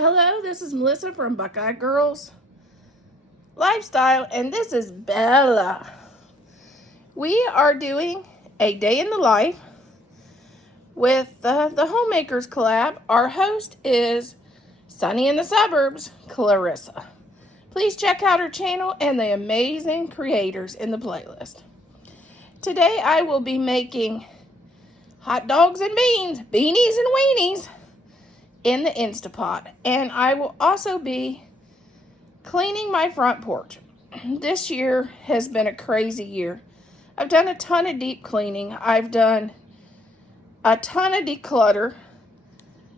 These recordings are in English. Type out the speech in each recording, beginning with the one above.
Hello, this is Melissa from Buckeye Girls Lifestyle, and this is Bella. We are doing a day in the life with the Homemakers collab. Our host is Sunny in the Suburbs, Clarissa. Please check out her channel and the amazing creators in the playlist. Today I will be making hot dogs and beans, beanies and weenies in the Instapot, and I will also be cleaning my front porch. This year has been a crazy year. I've done a ton of deep cleaning. I've done a ton of declutter,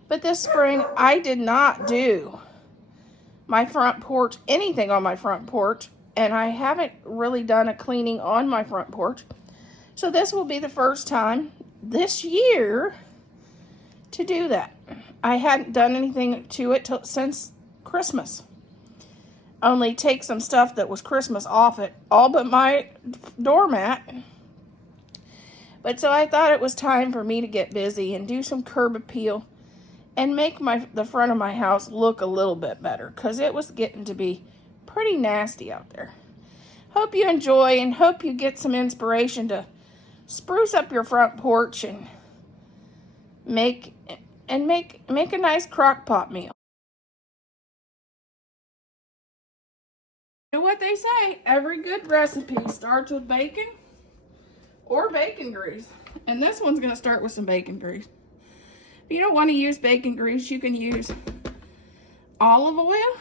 but this spring I did not do my front porch, anything on my front porch, and I haven't really done a cleaning on my front porch. So this will be the first time this year to do that. I hadn't done anything to it since Christmas. Only take some stuff that was Christmas off it, all but my doormat. But so I thought it was time for me to get busy and do some curb appeal and make the front of my house look a little bit better, because it was getting to be pretty nasty out there. Hope you enjoy and hope you get some inspiration to spruce up your front porch and make a nice crock pot meal. You know what they say, every good recipe starts with bacon or bacon grease. And this one's going to start with some bacon grease. If you don't want to use bacon grease, you can use olive oil,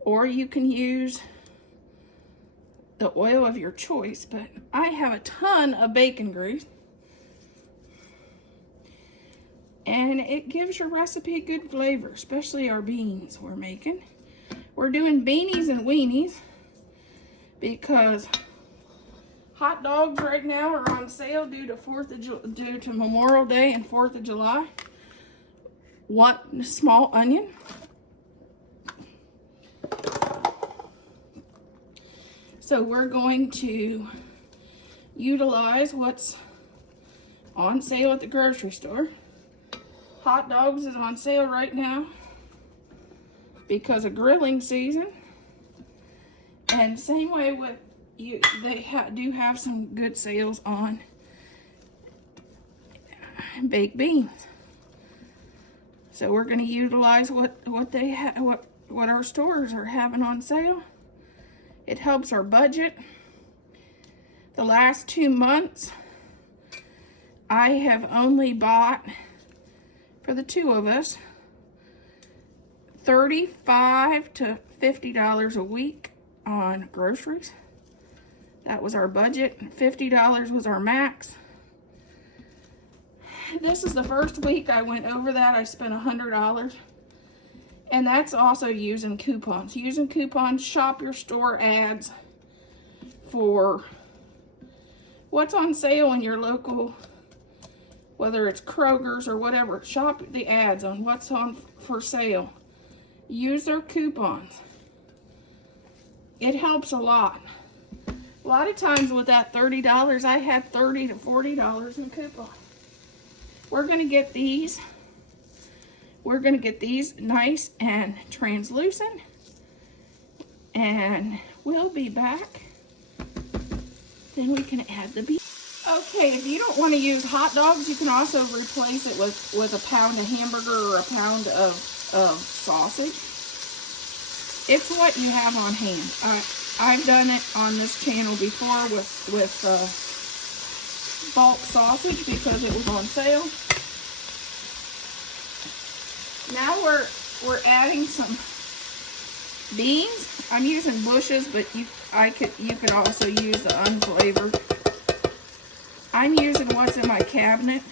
or you can use the oil of your choice. But I have a ton of bacon grease, and it gives your recipe a good flavor, especially our beans we're making. We're doing beanies and weenies because hot dogs right now are on sale due to Memorial Day and 4th of July. 1 small onion. So we're going to utilize what's on sale at the grocery store. Hot dogs is on sale right now because of grilling season. And same way with they do have some good sales on baked beans. So we're going to utilize what our stores are having on sale. It helps our budget. The last 2 months I have only bought, for the two of us, $35 to $50 a week on groceries. That was our budget. $50 was our max. This is the first week I went over that. I spent $100. And that's also using coupons. Using coupons, shop your store ads for what's on sale in your local, whether it's Kroger's or whatever. Shop the ads on what's on for sale. Use their coupons. It helps a lot. A lot of times with that $30, I had $30 to $40 in coupons. We're going to get these. We're going to get these nice and translucent. And we'll be back. Then we can add the beef. Okay, if you don't want to use hot dogs, you can also replace it with a pound of hamburger or a pound of sausage. It's what you have on hand. I've done it on this channel before with bulk sausage because it was on sale. Now we're adding some beans. I'm using bushes, but you could also use the unflavored. I'm using what's in my cabinet,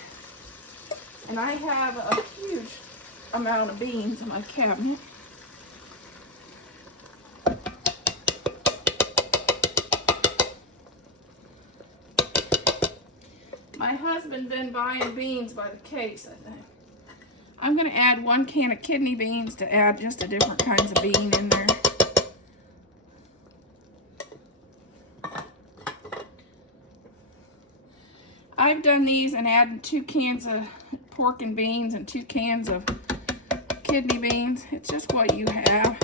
and I have a huge amount of beans in my cabinet. My husband been buying beans by the case, I think. I'm going to add 1 can of kidney beans to add just a different kinds of bean in there. I've done these and added 2 cans of pork and beans and 2 cans of kidney beans. It's just what you have.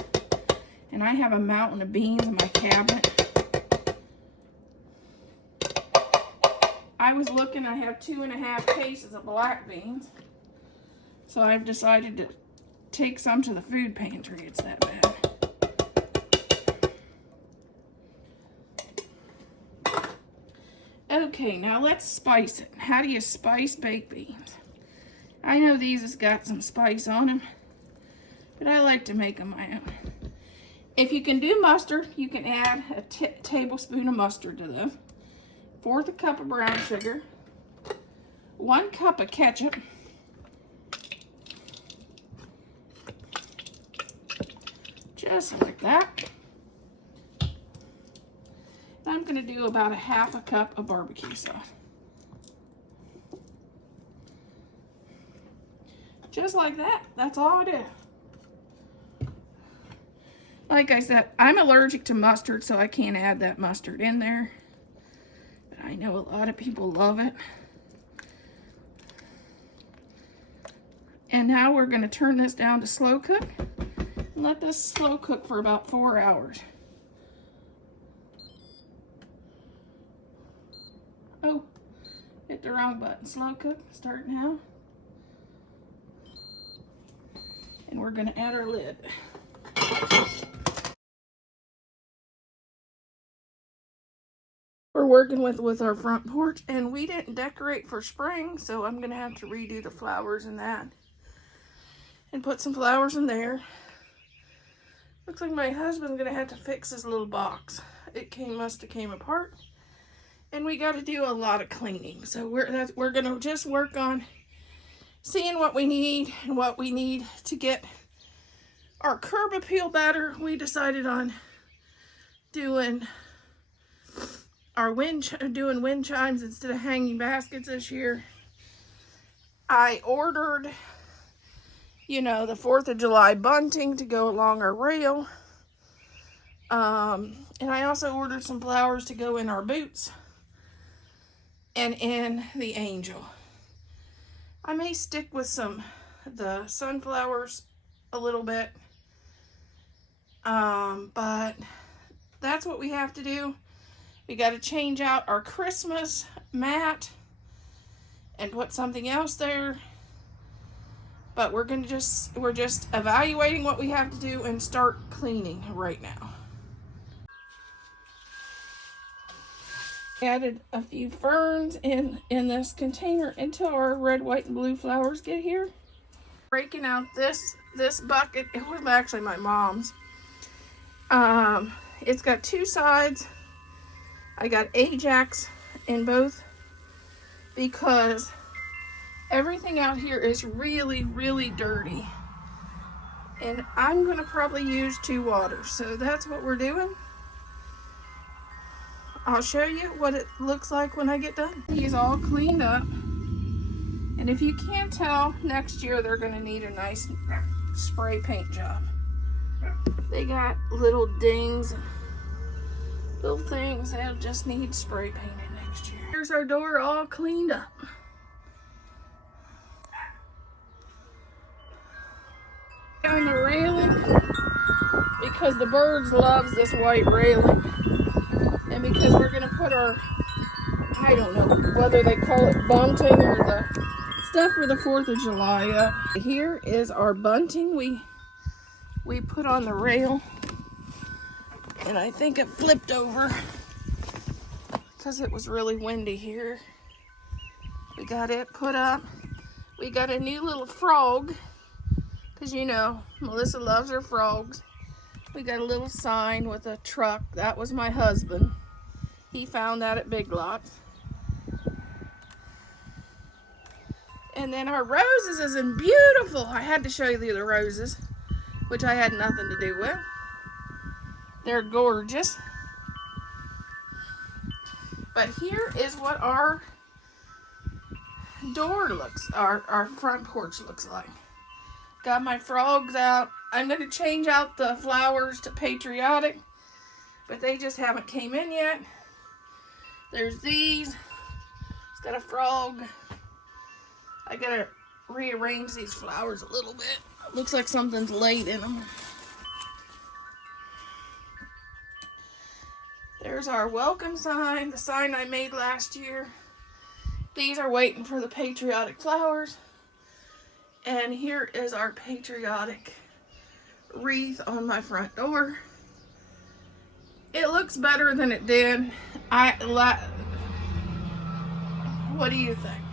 And I have a mountain of beans in my cabinet. I was looking, I have 2.5 cases of black beans. So I've decided to take some to the food pantry. It's that bad. Okay, now let's spice it. How do you spice baked beans? I know these has got some spice on them, but I like to make them my own. If you can do mustard, you can add a tablespoon of mustard to them, 1/4 cup of brown sugar, 1 cup of ketchup, just like that. I'm going to do about 1/2 cup of barbecue sauce. Just like that. That's all it is. Like I said, I'm allergic to mustard, so I can't add that mustard in there. But I know a lot of people love it. And now we're going to turn this down to slow cook. And let this slow cook for about 4 hours. Oh, hit the wrong button. Slow cook, start now. And we're going to add our lid. We're working with our front porch, and we didn't decorate for spring, so I'm going to have to redo the flowers and that. And put some flowers in there. Looks like my husband's going to have to fix his little box. It must have came apart. And we got to do a lot of cleaning. So we're going to just work on seeing what we need and what we need to get our curb appeal better. We decided on doing wind chimes instead of hanging baskets this year. I ordered, the 4th of July bunting to go along our rail. And I also ordered some flowers to go in our boots and in the angel. I may stick with the sunflowers a little bit. But that's what we have to do. We got to change out our Christmas mat and put something else there. But we're just evaluating what we have to do and start cleaning right now. Added a few ferns in this container until our red, white, and blue flowers get here. Breaking out this bucket. It was actually my mom's. It's got 2 sides. I got Ajax in both because everything out here is really, really dirty. And I'm going to probably use 2 waters. So that's what we're doing. I'll show you what it looks like when I get done. He's all cleaned up. And if you can't tell, next year they're going to need a nice spray paint job. They got little dings, little things. They'll just need spray painted next year. Here's our door all cleaned up. On the railing, because the birds loves this white railing. And because we're going to put our, I don't know whether they call it bunting or the stuff for the 4th of July up. Here is our bunting we put on the rail, and I think it flipped over because it was really windy here. We got it put up. We got a new little frog because Melissa loves her frogs. We got a little sign with a truck. That was my husband. He found that at Big Lots. And then our roses isn't beautiful. I had to show you the roses, which I had nothing to do with. They're gorgeous. But here is what our our front porch looks like. Got my frogs out. I'm going to change out the flowers to patriotic, but they just haven't came in yet. There's these. It's got a frog. I got to rearrange these flowers a little bit. Looks like something's laid in them. There's our welcome sign, the sign I made last year. These are waiting for the patriotic flowers. And here is our patriotic wreath on my front door. It looks better than it did. What do you think?